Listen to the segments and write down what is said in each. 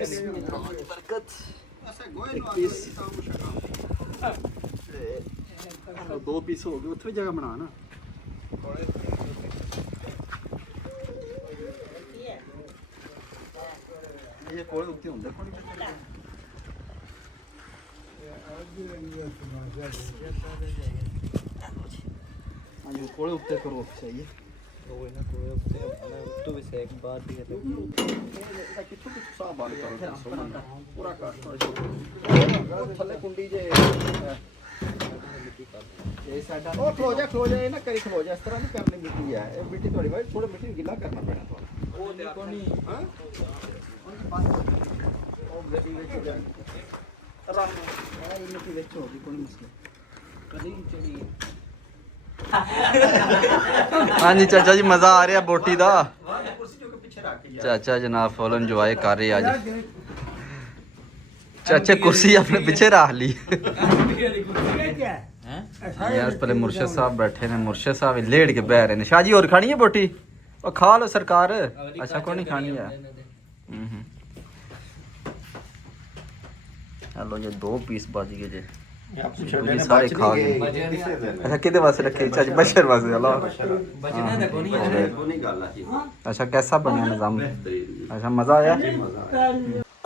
बरकत एक पीस दो पीस हो गए उत्थे जगह बना ना ये कोले उत्ते हुंदे कोनी हाँ जी कोले उत्ते करो सही है वो ना कोले उत्ते तो भी से एक बार भी है किथों किथों साफ बात करो पूरा काट थल्ले कुंडी जे ये साडा ओ खलो जा ना करी खलो जा इस तरह नहीं करनी मिट्टी है ये मिट्टी थोड़ी भाई थोड़ा मिट्टी गिला करना पैना थोड़ा वो कोनी हां ओ मिट्टी विच जाए रंग ये मिट्टी विच होगी कोई मसला कदी चढ़ी हाँ जी चाचा जी मजा आ रहा बोटी दा चाचा जनाब फुल इंजॉय कर रहे आज चाचा कुर्सी अपने पीछे रख ली यार पहले मुर्शद साहब बैठे ने मुर्शद साहब लेट के बह रहे ने शाह जी और खानी है बोटी और खा लो सरकार अच्छा को नहीं खानी है चलो ये 2 पीस बच गए जे सारे खा गए अच्छा किदे वास्ते रखे चाची बशर वास्ते चलो बचना तो कोनी है गल अच्छा कैसा बनया निजाम अच्छा मजा आया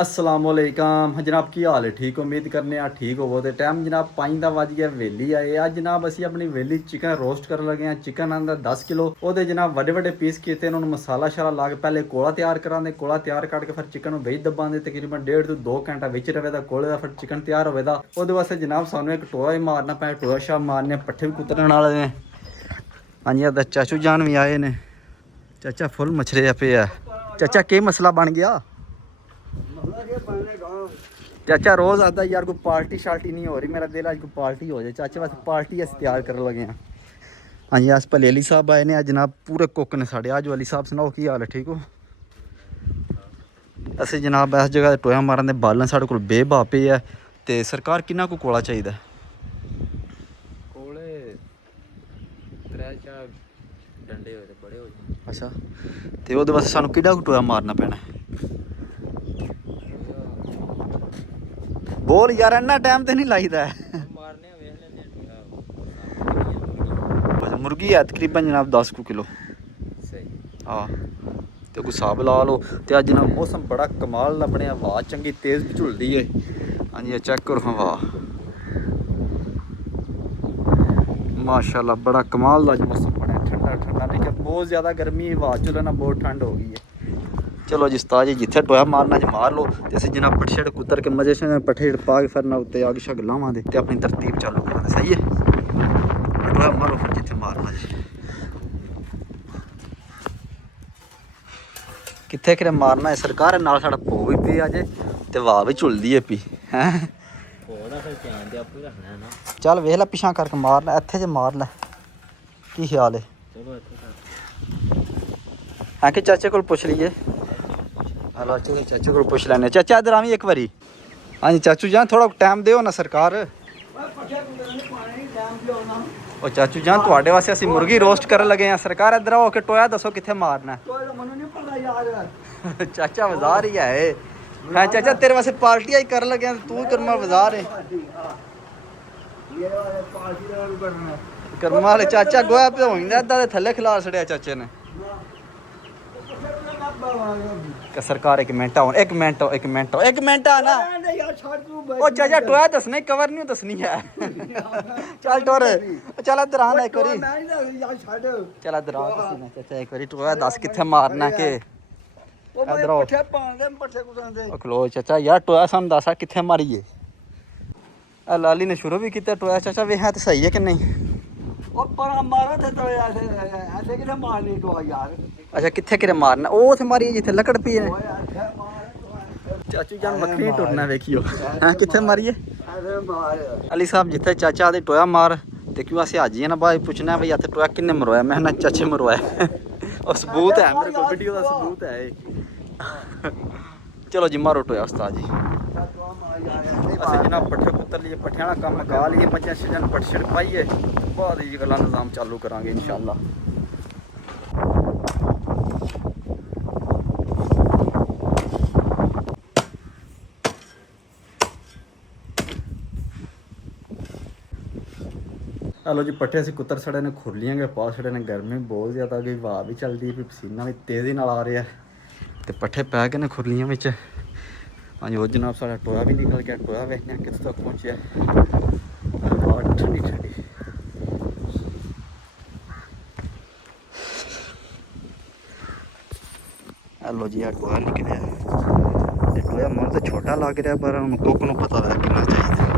अस्सलाम वालेकुम जनाब की हाल है ठीक उम्मीद करने आ ठीक होवो ते टाइम जनाब 5 दा वज गया वेली आए आज जनाब असी अपनी वेली चिकन रोस्ट कर लगे हैं चिकन आंदा 10 किलो ओदे जनाब वड्डे वड्डे पीस कीते उन्होंने मसाला शाला ला के पहले कोला तैयार करांदे कोला तैयार करके फिर चिकन विच दबांदे तकरीबन 1.5 ਤੋਂ 2 घंटा विच रवेदा कोले दा फिर चिकन तैयार होवेदा ओदे वास्ते जनाब सानू एक टोआ ही मारना पै टोआ शा मारने पट्ठे भी कुतरन वाले ने हां जी अदा चाचू जान भी आए ने चाचा फुल मछरे पे है चाचा के मसला बन गया चाचा रोज आता यार कोई पार्टी शार्टी नहीं हो रही मेरा दिल आज कोई पार्टी हो जाए चाचे वास्ते पार्टी अस तैयार कर लगे हैं हाँ जी अस भले अली साहब आए ने जनाब पूरे कुक ने साढ़े आज अली साहब सुनाओ की हाल है ठीक हो अस जनाब इस जगह टोया मारन दे बालन साढ़े कोल बेबा पे है ते सरकार किन्ना को कोला चाहिए कोले 3-4 डंडे होए ते बड़े हो जाए अच्छा ते ओदे वास्ते सानू किड्डा को टोया मारना पैना बोल यार इन्ना टाइम तो नहीं लाईदा मारने वेख लेने अच्छा मुर्गी है तकरीबन जनाब 10 किलो सही हाँ तो कोई हिसाब ला लो तो अज जनाब मौसम बड़ा कमाल का बनया हवा चंगी तेज़ भी झुलदी है हाँ जी चेक करो हवा माशाल्लाह बड़ा कमाल का मौसम बनया ठंडा ठंडा नहीं क्या बहुत ज़्यादा गर्मी हवा चलो ना बहुत ठंड हो गई है चलो जी उस्ताद जी जिथे टोया मारना जी मार लो तो असं जनाब पट्ठे कुतर के मजे से पट्ठे पा के फिर ना उत्ते अग शग लावांगे तो अपनी तरतीब चालू करा सही है टोया मारो फिर जिथे मारना जी किथे कि मारना है सरकार नाल साडा भो भी पे अजे ते वाह भी झुलदी है पी हैं थोड़ा सा ध्यान दे आपू रखना है ना चल वेख ला पिछा करके मारना इत्थे जे मार लै की ख्याल है चलो इत्थे कर हाँ कि चाचे को पुछ लीए हलो चाचू को पुछ लैने चाचा इधर आवी एक बारी हाँ जी चाचू जान थोड़ा टाइम दो ना सरकार ओ चाचू जान थोड़े वास्ते असी मुर्गी रोस्ट कर लगे हैं सरकार इधर आओ के टोया दसो किथे मारना चाचा बाजार ही है हाँ चाचा तेरे वास्ते पार्टी आई कर लगे हैं तू कर्मा बाजार है कर्मा वाले चाचा गोया पे होइंदा अद्धा थल्ले खिलार छड़िया चाचे ने सरकार एक मिनट आओ एक मिनट आना ओ चाचा टोया दसना कवर नहीं दसनी है चल टोर चल इधर आना एक बारी चल इधर आ चाचा एक बारी टोया दस किथे मारना के इधर आओ खलो चाचा यार टोया सानू दस किथे मारीए लाली ने शुरू भी किया टोया चाचा वे है तो सही है कि नहीं अच्छा किथे कि मारना वो उथे मारी जिथे लकड़ पी है चाचू जान बकरी टुरना वेखियो हाँ किथे मारिए अली साहब जिथे चाचा आदे टोया मार तो क्यों अस हाजी है ना भाई पूछना भाई इतने टोया किन्ने मरवाया मैं ना चाचे मरवाया और सबूत है मेरे को वीडियो का सबूत है चलो जी मारो टोया उस्ताद जी असं जनाब पट्ठे कुतर लिए पट्ठिया का काम लगा लिए बच्चे सीजन पट्ठ छिड़ पाइए बाद ही गला निज़ाम चालू करांगे इंशाल्लाह ਹਲੋ ਜੀ ਪੱਠੇ ਅਸੀਂ ਕੁੱਤਰ ਸੜੇ ਨੇ ਖੁਰਲੀਆਂ ਗਏ ਪਾ ਛੜੇ ਨੇ ਗਰਮੀ ਬਹੁਤ ਜ਼ਿਆਦਾ ਗਈ ਹਵਾ ਵੀ ਚੱਲਦੀ ਵੀ ਪਸੀਨਾ ਵੀ ਤੇਜ਼ੀ ਨਾਲ ਆ ਰਿਹਾ ਤੇ ਪੱਠੇ ਪੈ ਗਏ ਨੇ ਖੁਰਲੀਆਂ ਵਿੱਚ ਹਾਂਜੀ ਉਹ ਜਨਾਬ ਸਾਡਾ ਟੋਇਆ ਵੀ ਨਿਕਲ ਗਿਆ ਟੋਇਆ ਵੇਖਦੇ ਕਿੱਥੇ ਤੱਕ ਪਹੁੰਚਿਆ ਹਵਾ ਠੰਡੀ ਠੰਡੀ ਹਲੋ ਜੀ ਆ ਟੋਇਆ ਨਿਕਲਿਆ ਤੇ ਟੋਇਆ ਮਨ ਤਾਂ ਛੋਟਾ ਲੱਗ ਰਿਹਾ ਪਰ ਹੁਣ ਕੁੱਕ ਨੂੰ ਪਤਾ ਲੱਗ ਕਿੰਨਾ ਚਾਹੀਦਾ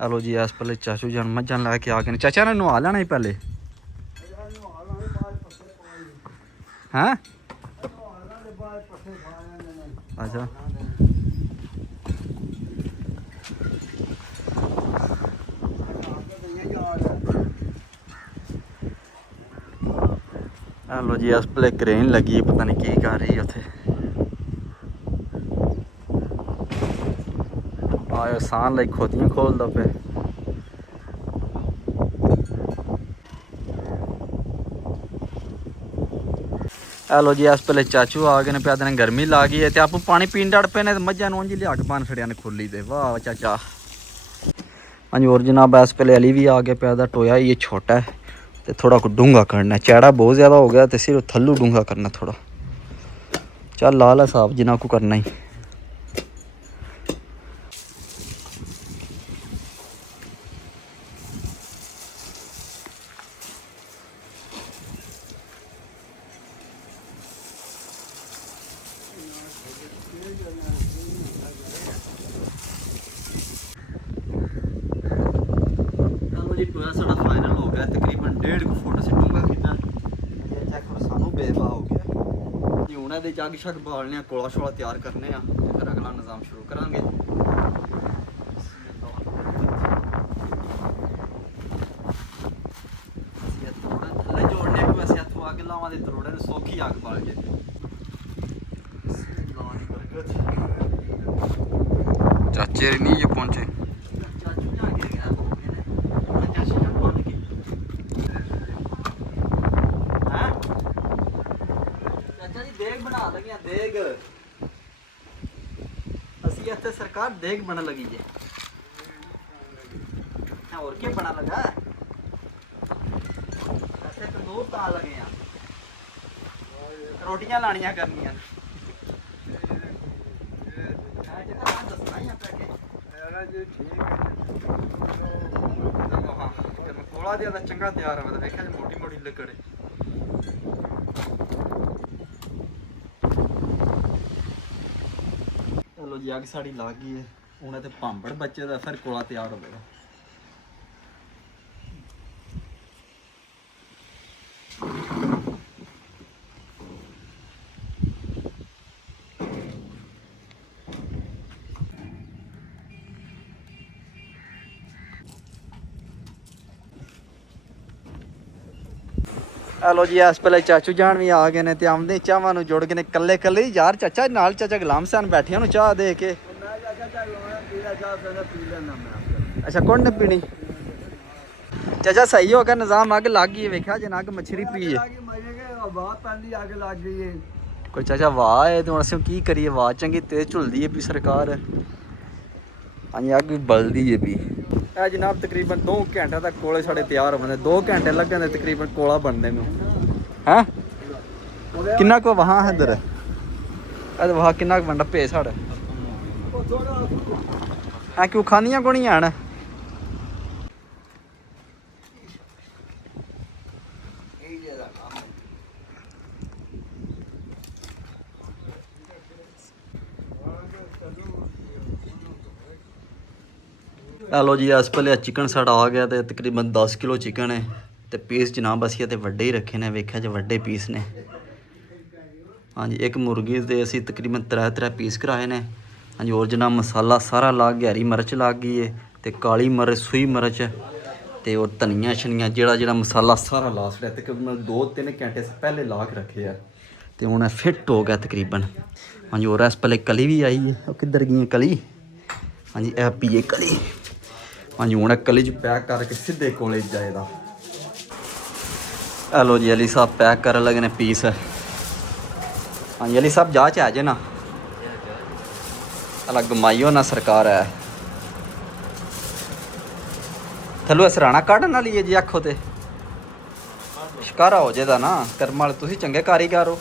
ਹਲੋ ਜੀ ਇਸ ਪਹਿਲੇ ਚਾਚੂ ਜਾਨ ਮੱਝਾਂ ਲੈ ਕੇ ਆ ਗਏ ਨੇ ਚਾਚਾ ਨੇ ਨਵਾ ਲੈਣਾ ਹੀ ਪਹਿਲੇ ਹੈਂ ਅੱਛਾ ਹਲੋ ਜੀ ਇਸ ਪਹਿਲੇ ਕਰੇਨ ਲੱਗੀ ਪਤਾ ਨਹੀਂ ਕੀ ਕਰ ਰਹੀ ਉੱਥੇ ਆਇਆ ਸਾਨ ਲਈ ਖੋਦੀਆਂ ਖੋਲਦਾ ਪਿਆ ਹਲੋ ਜੀ ਇਸ ਪਹਿਲੇ ਚਾਚੂ ਆ ਗਏ ਨੇ ਪਿਆ ਨੇ ਗਰਮੀ ਲਾ ਗਈ ਹੈ ਤੇ ਆਪੂ ਪਾਣੀ ਪੀਣ ਡੜ ਪਏ ਨੇ ਤੇ ਮੱਝਾਂ ਨੂੰ ਉਂਝ ਲਿਆ ਕੇ ਬੰਨ ਛੜਿਆ ਨੇ ਖੁੱਲੀ ਤੇ ਵਾਹ ਚਾਚਾ ਹਾਂਜੀ ਹੋਰ ਜਨਾਬ ਇਸ ਪਹਿਲੇ ਅਲੀ ਵੀ ਆ ਗਿਆ ਪਿਆ ਦਾ ਟੋਇਆ ਇਹ ਛੋਟਾ ਹੈ ਤੇ ਥੋੜਾ ਕੁ ਡੂੰਘਾ ਕਰਨਾ ਚੈੜਾ ਬਹੁਤ ਜ਼ਿਆਦਾ ਹੋ ਗਿਆ ਤੇ ਸਿਰਫ ਥੱਲੂ ਡੂੰਘਾ ਕਰਨਾ ਥੋੜਾ ਚੱਲ ਲਾ ਲਾ ਸਾਹਬ ਜਿੰਨਾ ਕੁ ਕਰਨਾ ਹੀ ਜੀ ਟੋਇਆ ਸਾਡਾ ਫਾਈਨਲ ਹੋ ਗਿਆ ਤਕਰੀਬਨ 1.5 ਫੁੱਟ ਅਸੀਂ ਡੂੰਘਾ ਕੀਤਾ ਇਹ ਚੈੱਕ ਕਰੋ ਸਾਨੂੰ ਬੇਵਾ ਹੋ ਗਿਆ ਜੀ ਹੁਣ ਇਹਦੇ ਜੱਗ ਸ਼ੱਗ ਬਾਲਣੇ ਆ ਕੋਲਾ ਸ਼ੋਲਾ ਤਿਆਰ ਕਰਨੇ ਆ ਤੇ ਫਿਰ ਅਗਲਾ ਨਿਜ਼ਾਮ ਸ਼ੁਰੂ ਕਰਾਂਗੇ ਥੱਲੇ ਜੋੜਨੇ ਕਿ ਵੈਸੇ ਹੱਥੋਂ ਅੱਗ ਲਾਵਾਂ ਦੇ ਤਰੋੜੇ ਨੂੰ ਸੌਖੀ ਅੱਗ ਬਾਲ ਜੇ ਚਾਚੇ ਨਹੀਂ ਜੇ ਪਹੁੰਚੇ ਦੇਗ ਅਸੀਂ ਇੱਥੇ ਸਰਕਾਰ ਦੇਗ ਬਣਾ ਲਗੀ ਜੇ ਹੋਰ ਕੀ ਬਣਾ ਲਗਾ ਇੱਥੇ ਤੰਦੂਰ ਤਾਂ ਲਗੇ ਆ ਰੋਟੀਆਂ ਲਾਣੀਆਂ ਕਰਨੀਆਂ ਦੱਸਣਾ ਹੀ ਆਪਾਂ ਕਿ ਕੋਲਾ ਜਿਆਦਾ ਚੰਗਾ ਤਿਆਰ ਹੋਵੇ ਤਾਂ ਵੇਖਿਆ ਜੀ ਮੋਟੀ ਮੋਟੀ ਲੱਕੜ ਚਲੋ ਜੀ ਅੱਗ ਸਾਡੀ ਲੱਗ ਗਈ ਹੈ ਹੁਣ ਤੇ ਭਾਂਬੜ ਬੱਚੇ ਦਾ ਫਿਰ ਕੋਲਾ ਤਿਆਰ ਹੋਵੇਗਾ ਹਲੋ ਜੀ ਇਸ ਪਹਿਲੇ ਚਾਚੂ ਜਾਨ ਵੀ ਆ ਗਏ ਨੇ ਤੇ ਆਮਦੇ ਚਾਹਾਂ ਨੂੰ ਜੁੜ ਗਏ ਨੇ ਕੱਲੇ ਕੱਲੇ ਯਾਰ ਚਾਚਾ ਨਾਲ ਚਾਚਾ ਗੁਲਾਮ ਸਾਨ ਬੈਠਿਆਂ ਨੂੰ ਚਾਹ ਦੇ ਕੇ ਅੱਛਾ ਕੌਣ ਨੇ ਪੀਣੀ ਚਾਚਾ ਸਹੀ ਹੋ ਗਿਆ ਨਿਜ਼ਾਮ ਅੱਗ ਲੱਗ ਗਈ ਵੇਖਿਆ ਜੇ ਅੱਗ ਮੱਛਰੀ ਪੀ ਹੈ ਕੋਈ ਚਾਚਾ ਵਾਹ ਹੈ ਤੇ ਹੁਣ ਅਸੀਂ ਕੀ ਕਰੀਏ ਵਾਹ ਚੰਗੀ ਤੇਜ਼ ਝੁਲਦੀ ਹੈ ਵੀ ਸਰਕਾਰ ਹਾਂਜੀ ਅੱਗ ਵੀ ਬਲਦੀ ਹੈ ਵੀ ਇਹ ਜਨਾਬ ਤਕਰੀਬਨ 2 ਘੰਟੇ ਤੱਕ ਕੋਲੇ ਸਾਡੇ ਤਿਆਰ ਹੋ ਜਾਂਦੇ 2 ਘੰਟੇ ਲੱਗਣ ਦੇ ਤਕਰੀਬਨ ਕੋਲਾ ਬਣਦੇ ਨੂੰ ਹੈ ਕਿੰਨਾ ਕੁ ਵਹਾਂ ਹੈ ਇੱਧਰ ਇਹ ਵਹਾਂ ਕਿੰਨਾ ਕੁ ਬੰਦਾ ਭੇ ਸਾਡਾ ਆ ਕਿਉਂ ਖਾਂਦੀਆਂ ਕੋ ਨਹੀਂ ਆਣ हेलो जी इस पहले चिकन साढ़ा आ गया तो तकरीबन 10 किलो चिकन है तो पीस जनाब असी तो वड्डे ही रखे ने वेख्या जो वड्डे पीस ने हाँ जी एक मुर्गी के असी तकरीबन 3 पीस कराए ने हाँ जी और जनाब मसाला सारा लग गया हरी मिर्च लग गई है तो काली मिर्च सूई मिर्च तो और धनिया शनिया जोड़ा मसाला सारा ला छड़िया तकरीबन 2-3 घंटे से पहले ला के रखे है तो हूँ फिट हो गया तकरीबन हाँ जी और इस पहले कली भी आई है किधर गई कली हाँ जी ए पीए कली हाँ जी हूँ कली च पैक करके सीधे कॉलेज जाएगा हेलो जी अली साहब पैक कर लगे ने पीस हाँ जी अली साहब जा च आजे ना अलग गमाइयो ना सरकार है ਥੱਲੋਂ ਸਰਾਣਾ ਕੱਢ ਨਾ ਲਈਏ ਜੀ ਆਖੋ ਤੇ ਸ਼ਿਕਾਰਾ ਹੋ ਜਾਏਦਾ ਨਾ। ਕਰਮ ਵਾਲੇ ਤੁਸੀਂ ਚੰਗੇ ਕਾਰੀਗਰ ਹੋ।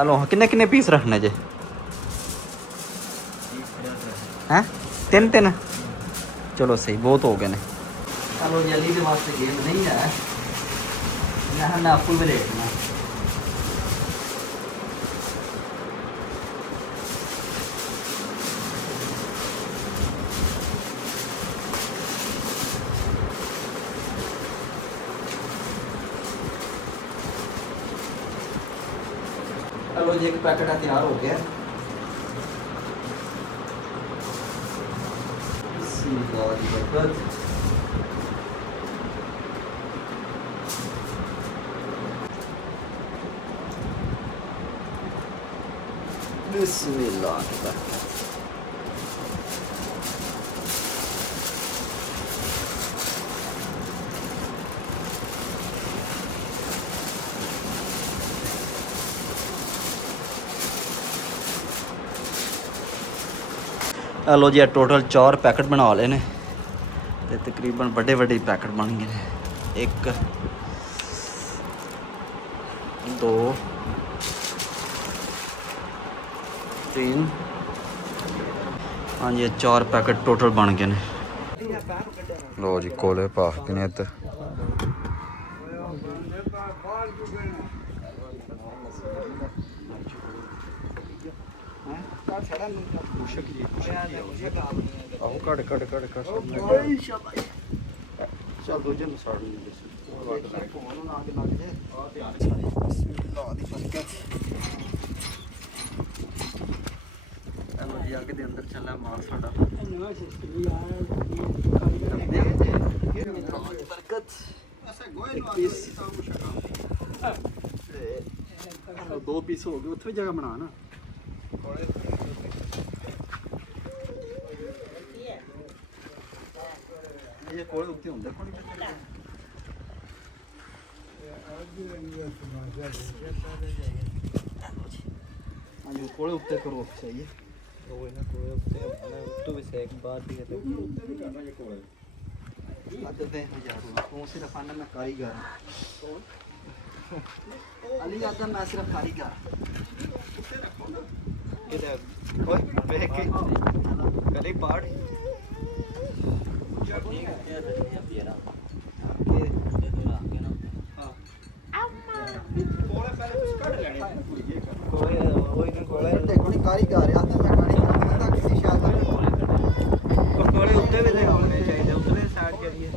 ਹਲੋ ਕਿੰਨੇ ਕਿੰਨੇ ਪੀਸ ਰੱਖਣੇ ਜੇ? ਹੈ 3 ਚਲੋ ਸਹੀ ਬਹੁਤ ਹੋ ਗਏ ਨੇ। ਚਲੋ ਜਲਦੀ ਦੇ ਵਾਸਤੇ ਗੇਮ ਨਹੀਂ ਹੈ ਨਾ ਆਪੂ ਵੀ ਦੇਖਣਾ। चलो जी एक पैकेट तैयार हो गया। बिस्मिल्लाह। लो जी टोटल 4 पैकेट बना ले ने ते तकरीबन बड़े बड़े पैकेट बन गए ने। 1 2 3 हाँ जी 4 पैकेट टोटल बन गए ने। लो जी कोले पा के ने इधर चल दूजे आगे दे अंदर चलना माल साडा दो पीस हो गए उत्थे जगह बना ना। ये कोले उत्ते होंदे कोनी हां कोले उत्ते करो सही है। वो ना कोले उत्ते तो भी से एक बात ही है तो करना ये कोले आते थे हजार कौन सी रफाना में कारीगर कौन अली आदम मैं सिर्फ कारीगर उत्ते रखो ना इधर ओए देख के करे पार्ट कारीगर उत्ते भी होने चाहिए उतने साइड करिए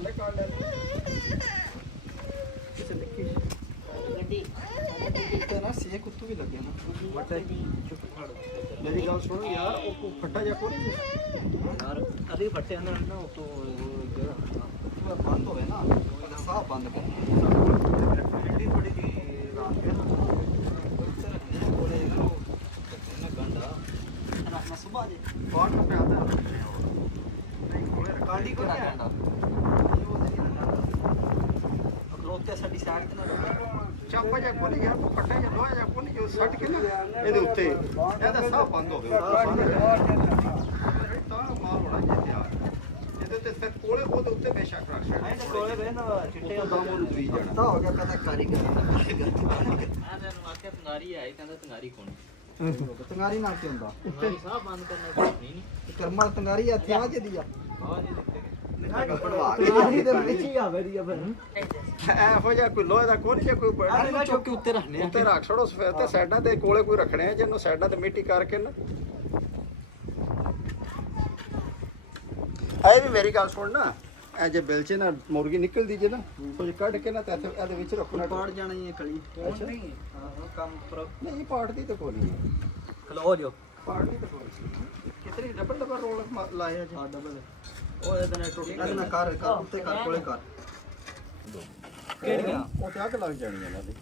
ना से कुत्तू भी लगे ना मेरी गल सुनो यार वो फट्टा जा कोई यार अरे फट्टे अंदर ना तो बंद होवे ना साफ बंद कर एडी बड़ी रात के ना कोले ना गंडा रखना सुबह जे कौन पे आता है कोले कांडी को गंडा रोते साडी साइड ते ना चापा जा कोली यार फट्टा जा लोहा जा कोली जो सट के ना ਇਹਦੇ ਉੱਤੇ ਇਹਦਾ ਸਾਹ ਬੰਦ ਹੋ ਗਿਆ ਤਾਂ ਮਾਲ ਹੋਣਾ ਚਾਹੀਦਾ ਇਹਦੇ ਉੱਤੇ ਫਿਰ ਕੋਲੇ ਉਹਦੇ ਉੱਤੇ ਬੇਸ਼ੱਕ ਰੱਖ ਛੱਡ ਕੋਲੇ ਵੇ ਨਾ ਚਿੱਟੇ ਦਾ ਮੂੰਹ ਵੀ ਜਾਣਾ ਤਾਂ ਹੋ ਗਿਆ ਪਤਾ ਕਾਰੀਗਰ ਆ ਜਨ ਵਾਕਿਆ ਤੰਗਾਰੀ ਆਈ ਕਹਿੰਦਾ ਤੰਗਾਰੀ ਕੋਣ ਤੰਗਾਰੀ ਨਾਲ ਕੀ ਹੁੰਦਾ ਉੱਤੇ ਸਾਹ ਬੰਦ ਕਰਨਾ ਨਹੀਂ ਕਰਮਾਂ ਤੰਗਾਰੀ ਇੱਥੇ ਆ ਜਦੀ ਆ ਤੰਗਾਰੀ ਦੇ ਵਿੱਚ ਹੀ ਆਵੇ ਦੀ ਫਿਰ ਇਹੋ ਜਿਹਾ ਕੋਈ ਲੋਹੇ ਦਾ ਕੋਈ ਜਾਂ ਕੋਈ ਬੜਾ ਚੁੱਕ ਕੇ ਉੱਤੇ ਰੱਖਨੇ ਆ ਉੱਤੇ ਰੱਖ ਛੜੋ ਸਫੇਦ ਤੇ ਸਾਈਡਾਂ ਤੇ ਕੋਲੇ ਕੋਈ ਰੱਖਣੇ ਆ ਜਿਹਨੂੰ ਸਾਈਡਾਂ ਤੇ ਮਿੱਟੀ ਕਰਕੇ ਨਾ ਆਏ ਵੀ ਮੇਰੀ ਗੱਲ ਸੁਣ ਨਾ ਇਹ ਜੇ ਬਿਲਚੇ ਨਾ ਮੁਰਗੀ ਨਿਕਲਦੀ ਜੇ ਨਾ ਕੁਝ ਕੱਢ ਕੇ ਨਾ ਤੇ ਇਹਦੇ ਵਿੱਚ ਰੱਖਣਾ ਪਾੜ ਜਾਣਾ ਹੀ ਕਲੀ ਅੱਛਾ ਨਹੀਂ ਹਾਂ ਕੰਮ ਪਰ ਨਹੀਂ ਪਾੜਦੀ ਤਾਂ ਕੋਈ ਨਹੀਂ ਖਲੋ ਜੋ ਪਾੜਦੀ ਤਾਂ ਕੋਈ ਕਿਤਨੀ ਡਬਲ ਰੋਲ ਲਾਇਆ ਜੀ ਹਾਂ ਡਬਲ ਉਹ ਇਹਦੇ ਨਾਲ ਟੁੱਟ ਇਹਦੇ ਨਾਲ ਕਰ ਉੱਤੇ ਕਰ ਕੋਲੇ ਕਰ ਕਿਹੜੀਆਂ ਉਹ ਤੇ ਅੱਗ ਲੱਗ ਜਾਣੀ ਇਹਨਾਂ ਦੀ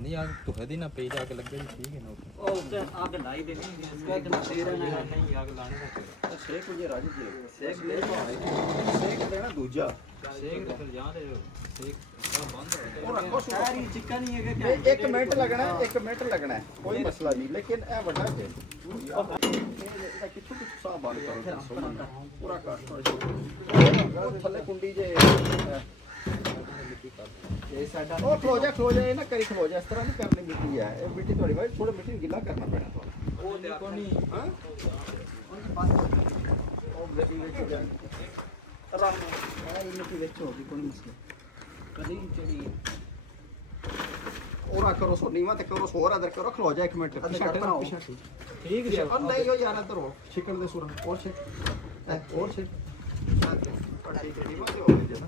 ਨਹੀਂ ਆ ਤੁਹੇ ਦੀ ਨਾ ਪਈ ਜਾ ਕੇ ਲੱਗੇ ਠੀਕ ਹੈ ਨਾ ਉਹ ਉੱਤੇ ਅੱਗ ਲਾਈ ਦੇਣੀ ਇਸ ਦਾ ਤੇਰਾ ਨਹੀਂ ਅੱਗ ਲਾਣੀ ਦਾ ਸੇਕ ਜੇ ਰਾਜੀ ਜੀ ਸੇਕ ਲੈ ਸੇਕ ਦੇਣਾ ਦੂਜਾ ਸੇਕ ਫਿਰ ਜਾਂ ਦੇ ਸੇਕ एक मिनट लगना है, 1 मिनट लगना है, कोई मसला नहीं, लेकिन ए बड़ा है किथों कुछ साफ बात करो पूरा काट वो थल्ले कुंडी जे ये साडा ओ खलो जा ना करी खलो जा, इस तरह नहीं करनी मिट्टी है, ये मिट्टी थोड़ी भाई थोड़ा मिट्टी गिला करना पैना थोड़ा ओ देखो नहीं हां उनके पास ओ मिट्टी वेच जाए आराम है, मिट्टी वेच होगी कोई मसला कदी चढ़ी और करो सो नीवा ते करो सो और इधर करो खलो जा 1 मिनट पीछे हटना ठीक है और नहीं हो यार इधर हो छिकड़ दे सुरा और छिक और छिक ठीक है नीवा ते हो गया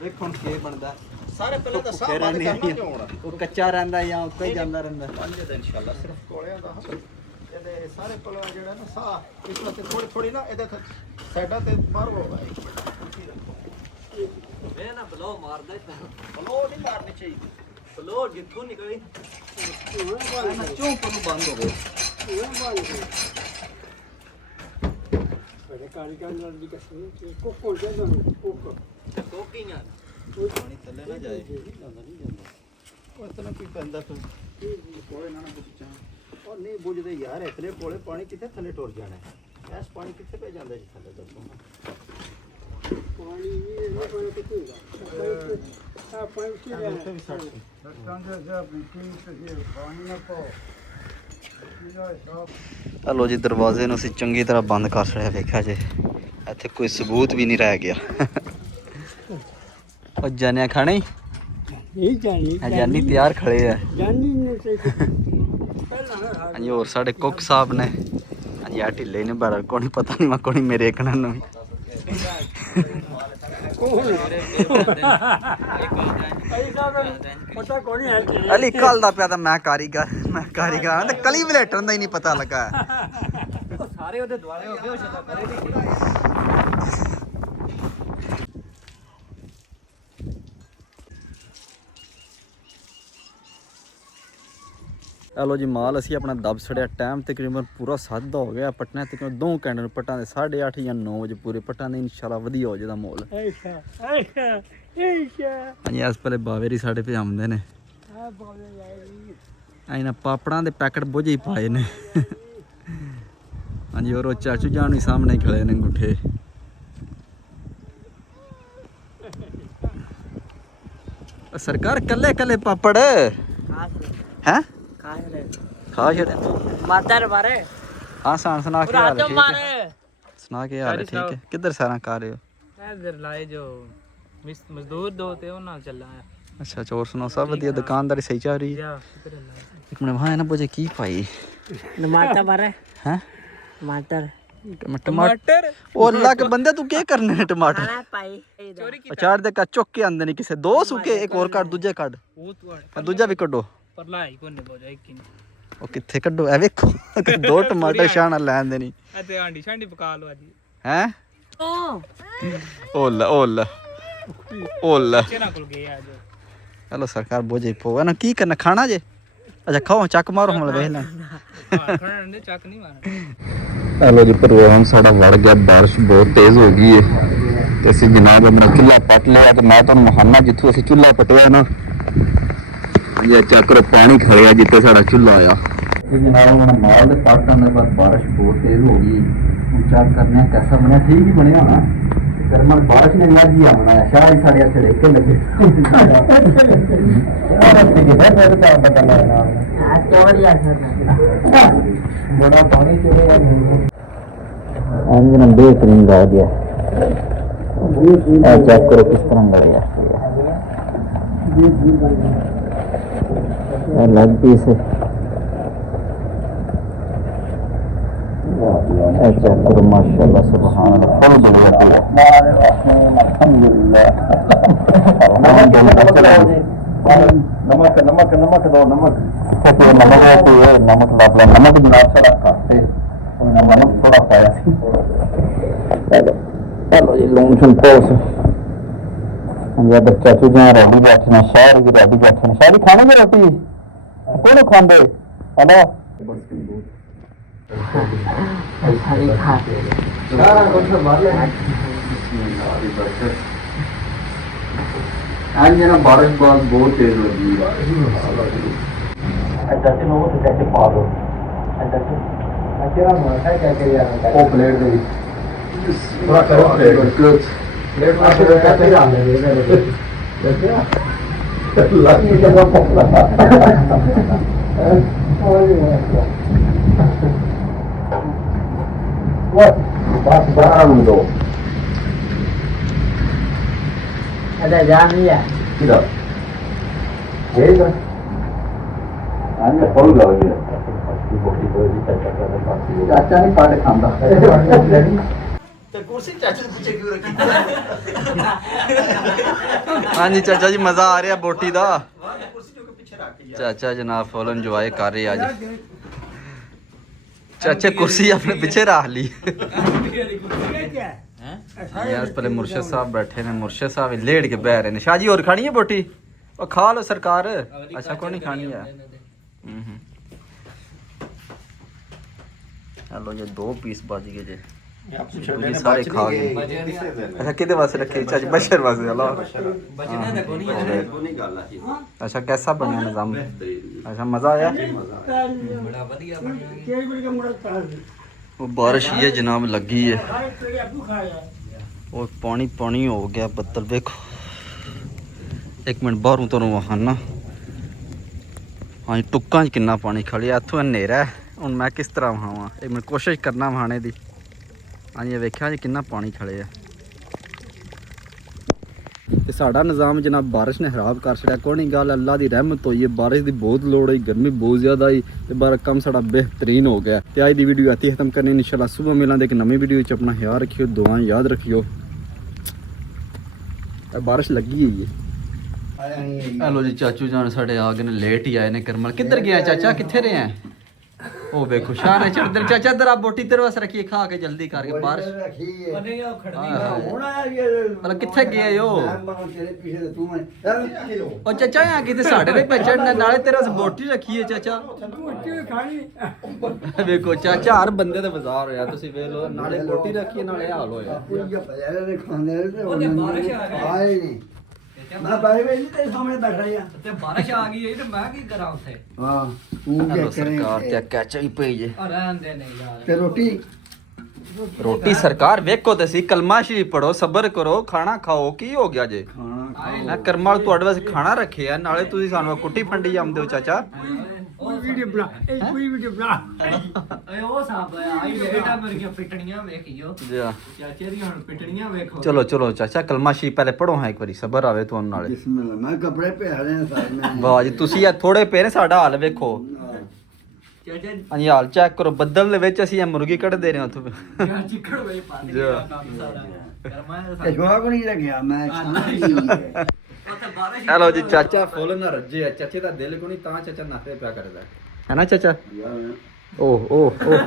देखो ਹੁਣ ਕੀ ਬਣਦਾ ਸਾਰੇ ਪਹਿਲਾਂ ਤਾਂ ਸਾਹ ਬੰਦ ਕਰਨਾ ਕਿਉਂ ਹੋਣਾ ਉਹ ਕੱਚਾ ਰਹਿੰਦਾ ਜਾਂ ਉੱਤੇ ਹੀ ਜਾਂਦਾ ਰਹਿੰਦਾ 5 ਦਿਨ ਇਨਸ਼ਾਅੱਲਾ ਸਿਰਫ ਕੋਲਿਆਂ ਦਾ ਇਹਦੇ ਸਾਰੇ ਪਹਿਲਾਂ ਜਿਹੜਾ ਨਾ ਸਾਹ ਇਸ ਵਾਸਤੇ ਥੋੜੀ ਥੋੜੀ ਨਾ ਇਹਦੇ ਸਾਈਡਾਂ ਤੇ ਮਾਰੋ ਇਹ ਨਾ ਬਲੋ ਮਾਰਦਾ ਬਲੋ ਨਹੀਂ ਮਾਰਨੀ ਚਾਹੀਦੀ ਬਲੋ ਜਿੱਥੋਂ ਨਿਕਲੇ ਨਾ ਚੌਂਕ ਨੂੰ ਬੰਦ ਹੋ ਗਏ ਬੜੇ ਕਾਰੀਗਰ ਨਾਲ ਵੀ ਕਸੂਰ ਕੋਕੋ ਜਾਂਦਾ ਕੋਕੋ ਕੋਕੀਆਂ ਕੋਈ ਪਾਣੀ ਥੱਲੇ ਨਾ ਜਾਏ ਜਾਂਦਾ ਨਹੀਂ ਜਾਂਦਾ ਉਹ ਇਤਨਾ ਕੀ ਪੈਂਦਾ ਫਿਰ ਕੋਲੇ ਨਾ ਕੁਝ ਚਾਹ ਉਹ ਨਹੀਂ ਬੁਝਦੇ ਯਾਰ ਇਤਨੇ ਕੋਲੇ ਪਾਣੀ ਕਿੱਥੇ ਥੱਲੇ ਟੁਰ ਜਾਣਾ ਐਸ ਪਾਣੀ ਕਿੱਥੇ ਪੈ ਜਾਂਦਾ ਜੀ ਥੱਲੇ ਦੱਸੋ ਪਾਣੀ ਇਹ ਪਾਣੀ ਕਿੱਥੇ ਹੁੰਦਾ ਆ ਪਾਣੀ ਕੀ ਹੈ ਉੱਥੇ ਵੀ ਸੱਟ ਲੱਤਾਂ ਦੇ ਜਾ ਬਿਲਕੁਲ ਤੇ ਪਾਣੀ ਨਾ ਪਾਓ ਹਲੋ ਜੀ ਦਰਵਾਜ਼ੇ ਨੂੰ ਅਸੀਂ ਚੰਗੀ ਤਰ੍ਹਾਂ ਬੰਦ ਕਰ ਛੜਿਆ ਵੇਖਿਆ ਜੇ ਇੱਥੇ ਕੋਈ ਸਬੂਤ ਵੀ ਨਹੀਂ ਰਹਿ ਗਿਆ ਉਹ ਜਾਨਿਆ ਖਾਣੇ ਇਹ ਜਾਨੀ ਜਾਨੀ ਤਿਆਰ ਖੜੇ ਆ ਜਾਨੀ ਨੇ ਸੇ ਹਾਂਜੀ ਹੋਰ ਸਾਡੇ ਕੁੱਕ ਸਾਹਿਬ ਨੇ ਹਾਂਜੀ ਆ ਢਿੱਲੇ ਨੇ ਬਾਹਰ ਕੋਈ ਪਤਾ ਨਹੀਂ ਮੈਂ ਕੋਈ ਮੇਰੇ ਇੱਕਣ ਨੂੰ ਵੀ ਅਲੀ ਕੱਲ ਦਾ ਪਿਆ ਤਾਂ ਮੈਂ ਕਾਰੀਗਰ ਤੇ ਕਲੀ ਵਲੇਟਣ ਦਾ ਹੀ ਨਹੀਂ ਪਤਾ ਲੱਗਾ ਸਾਰੇ ਉਹਦੇ ਦੁਆਲੇ ਹੋ ਗਏ ਉਹ ਸ਼ਦਾ ਕਰੇ ਵੀ ਹਲੋ ਜੀ ਮਾਲ ਅਸੀਂ ਆਪਣਾ ਦਬ ਛੜਿਆ ਟਾਈਮ ਤਕਰੀਬਨ ਪੂਰਾ 7 ਦਾ ਹੋ ਗਿਆ ਪਟਨਾ ਤਕਰੀਬਨ 2 ਘੰਟੇ ਨੂੰ ਪਟਾਂ ਦੇ 8:30 ਜਾਂ 9 ਵਜੇ ਪੂਰੇ ਪਟਾਂ ਦੇ ਇਨਸ਼ਾਅੱਲਾ ਵਧੀਆ ਹੋ ਜਾਦਾ ਮੋਲ ਹਾਂਜੀ ਇਸ ਪਹਿਲੇ ਬਾਵੇਰੀ ਸਾਡੇ ਤੇ ਆਉਂਦੇ ਨੇ ਇਹਨਾਂ ਪਾਪੜਾਂ ਦੇ ਪੈਕਟ ਬੁਝੇ ਹੀ ਪਾਏ ਨੇ ਹਾਂਜੀ ਹੋਰ ਉਹ ਚਾਚੂ ਜਾਨ ਵੀ ਸਾਹਮਣੇ ਖੜੇ ਨੇ ਅੰਗੂਠੇ ਸਰਕਾਰ ਕੱਲੇ ਪਾਪੜ ਹੈ ਖਾ ਛੜਿਆ ਮਾਦਰ ਮਾਰੇ ਹਾਂ ਸੁਣਾ ਕੇ ਹਾਲ ਠੀਕ ਮਾਰੇ ਸੁਣਾ ਕੇ ਹਾਲ ਠੀਕ ਹੈ ਕਿੱਧਰ ਸਾਰਾ ਕਰ ਰਹੇ ਹੋ ਇਧਰ ਲਾਏ ਜੋ ਮਜ਼ਦੂਰ ਦੋ ਤੇ ਉਹਨਾਂ ਨਾਲ ਚੱਲਾ ਆ ਅੱਛਾ ਚੋਰ ਸੁਣੋ ਸਭ ਵਧੀਆ ਦੁਕਾਨਦਾਰੀ ਸਹੀ ਚੱਲ ਰਹੀ ਹੈ ਇੱਕ ਮਿੰਟ ਭਾਈ ਨਾ ਬੋਝੇ ਕੀ ਪਾਈ ਟਮਾਟਰ ਮਾਰੇ ਹੈ ਟਮਾਟਰ ਉਹ ਅੱਲਾ ਕੇ ਬੰਦੇ ਤੂੰ ਕੀ ਕਰਨੇ ਨੇ ਟਮਾਟਰ ਪਾਈ ਅਚਾਰ ਦੇ ਕਾ ਚੁੱਕ ਕੇ ਆਂਦੇ ਨਹੀਂ ਕਿਸੇ ਦੋ ਸੁੱਕੇ ਇੱਕ ਹੋਰ ਕੱਢ ਦੂਜੇ ਕੱਢ ਦੂਜਾ ਵੀ ਕੱਢੋ ਪਰ ਲਾਈ ਕੋਨੇ ਬੋਝਾ ਇੱਕ ਹੀ ਉਹ ਕਿੱਥੇ ਕੱਢੋ ਐ ਵੇਖੋ ਦੋ ਟਮਾਟਰ ਸ਼ਾਨਾ ਲੈਂਦੇ ਨਹੀਂ ਆ ਤੇ ਆਂਡੀ ਛਾਂਡੀ ਪਕਾ ਲਓ ਅੱਜ ਹੈ ਓਲਾ ਚੇਨਾ ਕੋਲ ਗਏ ਅੱਜ ਚਲੋ ਸਰਕਾਰ ਬੋਝੇ ਪੋਵਾ ਨਾ ਕੀ ਕਰਨਾ ਖਾਣਾ ਜੇ ਅੱਛਾ ਖਾਓ ਚੱਕ ਮਾਰੋ ਹਮਲ ਵੇਖ ਲੈ ਖਾਣਾ ਦੇ ਚੱਕ ਨਹੀਂ ਮਾਰਨਾ ਹੈਲੋ ਜੀ ਪ੍ਰੋਗਰਾਮ ਸਾਡਾ ਵੜ ਗਿਆ ਬਾਰਿਸ਼ ਬਹੁਤ ਤੇਜ਼ ਹੋ ਗਈ ਹੈ ਤੇ ਅਸੀਂ ਜਨਾਬ ਆਪਣਾ ਚੁੱਲ੍ਹਾ ਪੱਟ ਲਿਆ ਤੇ ਮੈਂ ਤੁਹਾਨੂੰ ਮਹਾਨਾ ਜਿੱਥੋਂ ਅਸੀਂ ਚੁੱਲ੍ਹਾ ਪਟਿਆ ਨਾ ये चक्कर पानी खड़िया जिते साड़ा चूल्हा आया जनाब हम माल के पट आने बाद बारिश बहुत तेज हो गई चेक करने कैसा बनया ठीक ही बनया होना गर्मन बारिश ने लग गया होना शायद साढ़े छड़के लगे बड़ा पानी चढ़े बेहतरीन गा गया चेक करो किस तरह लड़ेगा लग पीस अच्छा करो माशाल्लाह सुभान अल्लाह फुल बढ़िया अल्हम्दुलिल्लाह नमक नमक नमक दो नमक नमक नमक जनाब सारा खाते नमक थोड़ा पाया चलो जी लून शुन पोस बच्चा तू जहाँ रेडी बैठना शहर की रेडी बैठना शहर खाने की रोटी कौन खाते हेलो ਸਾਰਾ ਕੁਝ ਮਾਰ ਲੈ आज ना बारिश बहुत तेज होगी जैसे लोगों से कैसे पा दो तेरा माथा क्या करे यार वो प्लेट दे थोड़ा करो प्लेट प्लेट में से कैसे डाल दे लगी जगह पकड़ा what बस बाहर दो ada jam ya tidak jadi hanya perlu lagi चाचा ने पाटे खांदा ते कुर्सी चाचा ने पीछे क्यों रखी हाँ जी चाचा जी मजा आ रहा बोटी दा कुर्सी जो पीछे रख चाचा जनाब फुल इंजॉय कर रहे आज चाचा कुर्सी अपने पीछे रख ली यार पहले मुर्शद साहब बैठे ने मुर्शद साहब लेट के बह रहे ने शाह जी और खानी है बोटी और खा लो सरकार अच्छा को नहीं खानी है हेलो ये 2 पीस बच गए जे ये सारे खा गए अच्छा किदे वास्ते रखे चाची बशर वास्ते चलो बचने दा कोनी अच्छा कैसा बना निजाम अच्छा मजा आया बड़ा बढ़िया बना वो बारिश ये जनाब लगी है और पानी पानी हो गया बदल देखो एक मिनट बाहरों तो वहाना हाँ टुक्का किन्ना पानी खड़ी इतों हनेरा हूँ मैं किस तरह वहां एक मिनट कोशिश करना वहाने की हाँ जी वेख्या जी किन्ना पानी खड़े है ते साडा निज़ाम जनाब बारिश ने खराब कर छड़िया कोई नहीं गल अल्लाह की रहमत होई है बारिश की बहुत लोड़ है गर्मी बहुत ज़्यादा आई ते बार कम साडा बेहतरीन हो गया ते आज दी वीडियो इत्थे खत्म करनी इंशाल्लाह सुबह मिलांगे एक नवी वीडियो च अपना ख्याल रखियो दुआएं याद रखियो बारिश लगी हुई है हेलो जी चाचू जान साडे आ गए ने लेट ही आए ने करमल किधर गया चाचा किथे रहे हैं ओ देखो शान है चढ़दर चाचा इधर आप बोटी तेरे वास्ते रखिए खा के जल्दी करके बारिश मतलब किथे गए हो और चाचा यहाँ किते साढ़े पे चढ़ना नाले तेरे वास्ते बोटी रखी है चाचा देखो चाचा हर बंदे ते बाजार होया तुसी वेख लो नाले बोटी रखी है नाले हाल होया मैं भाई भाई तेरे सामने बैठा ही ते बारिश आ गई है तो मैं की करा उसे हां तू हेलो सरकार ते कैच ही पई है रहन दे नहीं यार ते रोटी रोटी सरकार वेखो ते सी कलमा शरीफ पढ़ो सबर करो खाना खाओ की हो गया जे खाना ना करमाल ਤੁਹਾਡੇ ਵਾਸਤੇ ਖਾਣਾ ਰੱਖਿਆ ਨਾਲੇ ਤੁਸੀਂ ਸਾਨੂੰ ਕੁੱਟੀ ਫੰਡੀ ਜਾਂਦੇ ਹੋ ਚਾਚਾ कोई वीडियो बना कोई वीडियो बना ਓਏ ਉਹ ਸਾਬ ਆਈ ਬੇਟਾ ਮੇਰੀਆਂ ਪਿਟਣੀਆਂ ਵੇਖਿਓ ਜੀ ਚਾਚੇ ਦੀਆਂ ਹੁਣ ਪਿਟਣੀਆਂ ਵੇਖੋ ਚਲੋ ਚਲੋ ਚਾਚਾ ਕਲਮਾ ਸ਼ਰੀਫ ਪਹਿਲੇ ਪੜੋ ਹਾਂ ਇੱਕ ਵਾਰੀ ਸਬਰ ਆਵੇ ਤੁਹਾਨੂੰ ਨਾਲੇ बिस्मिल्लाह मैं कपड़े पे हरे हैं साथ में ਵਾਹ ਜੀ ਤੁਸੀਂ ਇਹ ਥੋੜੇ ਪਏ ਨੇ ਸਾਡਾ ਹਾਲ ਵੇਖੋ ਚਾਚਾ ਹਾਂਜੀ ਹਾਲ ਚੈੱਕ ਕਰੋ ਬੱਦਲ ਦੇ ਵਿੱਚ ਅਸੀਂ ਇਹ ਮੁਰਗੀ ਕੱਢਦੇ ਰਹੇ ਉੱਥੋਂ ਯਾਰ ਚਿੱਕੜ ਵੇ ਪਾ ਦੇ ਕੰਮ ਸਾਰਾ ਕਰਮਾ ये जोड़ा को नहीं लग गया मैं खाना ही है ਉੱਥੇ ਬਾਰਿਸ਼ ਹੈਲੋ ਜੀ ਚਾਚਾ ਫੁੱਲ ਨਾ ਰੱਜੇ ਆ ਚਾਚੇ ਦਾ ਦਿਲ ਕੋ ਨਹੀਂ ਤਾਂ ਚਾਚਾ ਨਾਤੇ ਪਿਆ ਕਰਦਾ ਹੈ ਨਾ ਚਾਚਾ ਓਹ ਓਹ ਓਹ